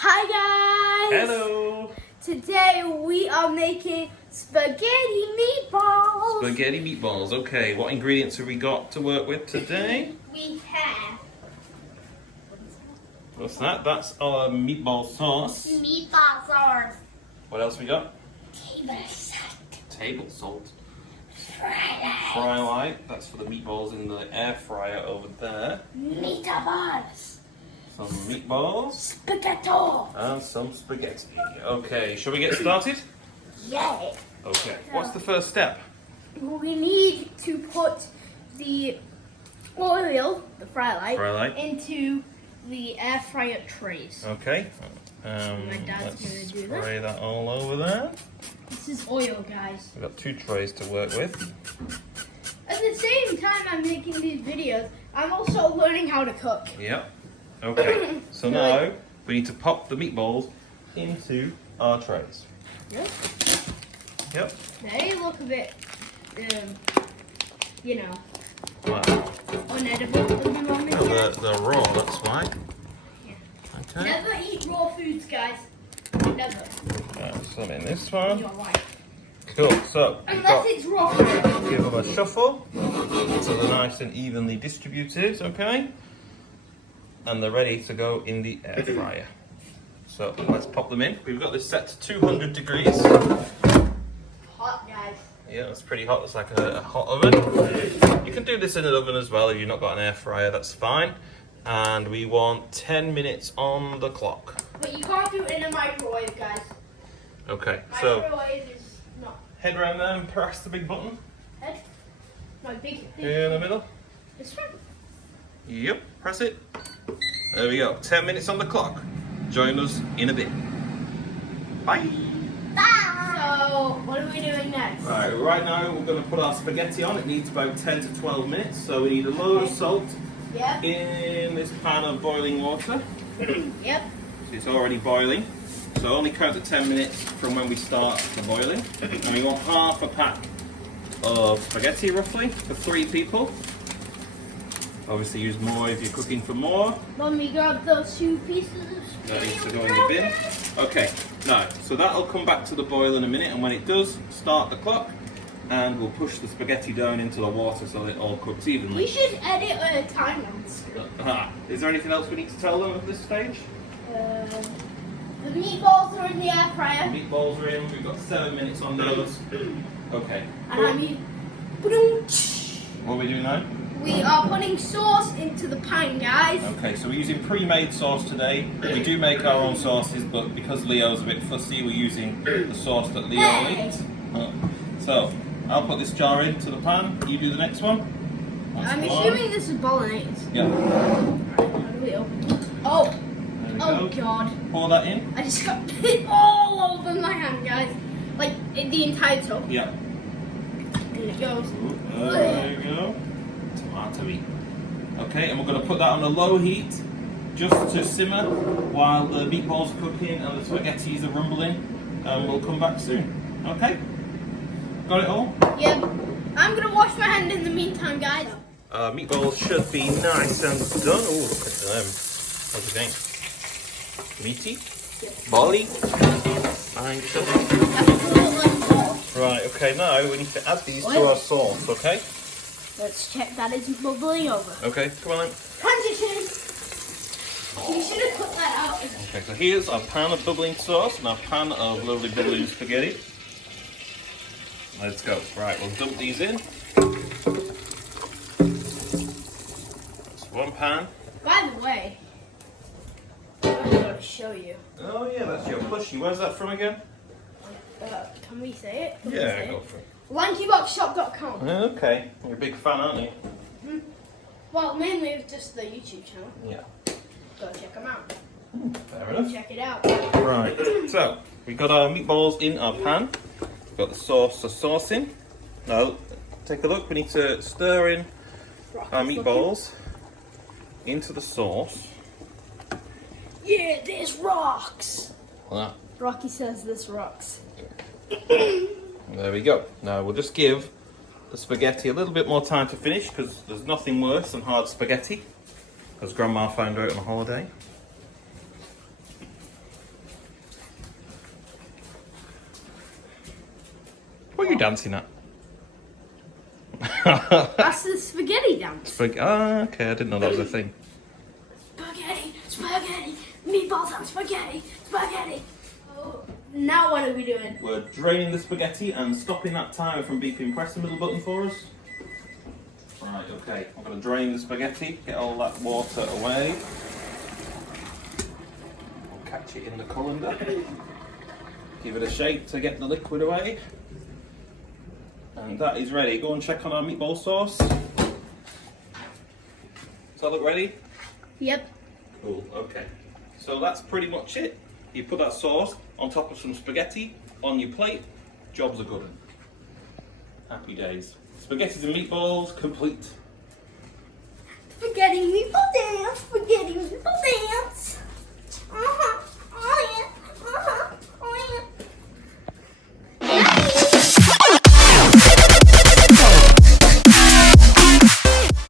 Hi guys! Hello! Today we are making spaghetti meatballs. Spaghetti meatballs. Okay, what ingredients have we got to work with today? We have What's that? That's our meatball sauce. meatball sauce, What else we got? table salt, Table salt. fry Fry light. That's for the meatballs in the air fryer over there. meatballs, Some meatballs spaghetti. and some spaghetti. Okay, shall we get started? Yeah. Okay. What's the first step? We need to put the oil, the fry Fry light. into the air fryer trays. Okay. My dad's Let's gonna do that. spray that all over there. This is oil, guys. We've got 2 trays to work with. At the same time I'm making these videos, I'm also learning how to cook. Yep. Okay. So now we need to pop the meatballs into our trays. Yep. Yep. They look a bit, Wow. unedible at the moment. No, they're raw, that's why. Yeah. Okay. Never eat raw foods, guys. Never. Some in this In one. your life. Cool. So we've Unless got, it's raw food. give them a shuffle so they're nice and evenly distributed. Okay. And they're ready to go in the air fryer. So let's pop them in. We've got this set to 200 degrees. Hot, guys. Yeah, it's pretty hot. It's like a hot oven. You can do this in an oven as well if you've not got an air fryer. That's fine. And we want 10 minutes on the clock. But you can't do it in a microwave, guys. Okay, so Microwave is not head around there and press the big button. head. No, big. Here in the middle. This one. Yep, press it. There we go. 10 minutes on the clock. Join us in a bit. Bye. So, what are we doing next? Right now we're going to put our spaghetti on. It needs about 10 to 12 minutes. So we need a load of salt Yep. in this pan of boiling water. Yep. It's already boiling. So only count to 10 minutes from when we start the boiling. And we want half a pack of spaghetti roughly for 3 people. Obviously use more if you're cooking for more. Let me grab those 2 pieces of That spaghetti. needs to go in the bin. Okay, now, so that'll come back to the boil in a minute, and when it does, start the clock, and we'll push the spaghetti down into the water so that it all cooks evenly. We should edit a time lapse. Is there anything else we need to tell them at this stage? The meatballs are in the air fryer. Meatballs are in, we've got 7 minutes on those. Okay. And I mean, What are we doing now? we are putting sauce into the pan, guys. Okay, so we're using pre-made sauce today. We do make our own sauces, but because Leo's a bit fussy, we're using the sauce that Leo Hey. eats. So, I'll put this jar into the pan. You do the next one. That's I'm the one. assuming this is bolognese. Yeah. How do we open it? Oh, There we oh go. God. Pour that in. I just got it all over my hand, guys. Like, in the entire tub. Yeah. And it goes. There you go. Tomatoey. Okay, and we're going to put that on a low heat just to simmer while the meatballs are cooking and the spaghettis are rumbling. And we'll come back soon. Okay? Got it all? Yeah. I'm gonna wash my hand in the meantime, guys. Meatballs should be nice and done. Oh, look at them. What do you think? Meaty? Bally? Fine, Right, okay, now we need to add these to our sauce, okay? Let's check that it's bubbling over. Okay, come on then. Transition. You should have put that out. Okay, so here's our pan of bubbling sauce and our pan of lovely bubbling spaghetti. Let's go. Right, we'll dump these in. That's one pan. By the way, I'm gonna show you. Oh yeah, that's your plushie. Where's that from again? Can we say it? Can we Yeah, say go it? for it. Lankyboxshop.com. Okay, you're a big fan, aren't you? Well, mainly it's just the YouTube channel. Yeah. Go check them out. Fair enough. Check it out. Right, so we've got our meatballs in our pan. We've got the sauce in. Now, take a look. We need to stir in our meatballs into the sauce. Yeah, this rocks. Like Rocky says this rocks. that. There we go. Now we'll just give the spaghetti a little bit more time to finish because there's nothing worse than hard spaghetti, as Grandma found out on a holiday. What are you dancing at? That's the spaghetti dance. Okay, I didn't know that was a thing. Spaghetti, spaghetti, meatballs and spaghetti, spaghetti. Oh, now what are we doing? We're draining the spaghetti and stopping that timer from beeping. Press the middle button for us. Right, okay. I'm going to drain the spaghetti, get all that water away. We'll catch it in the colander. Give it a shake to get the liquid away. And that is ready. Go and check on our meatball sauce. Does that look ready? Yep. Cool, okay. So that's pretty much it. You put that sauce on top of some spaghetti on your plate. Jobs are good. Happy days. Spaghettis and meatballs complete. Spaghetti, meatball dance, spaghetti.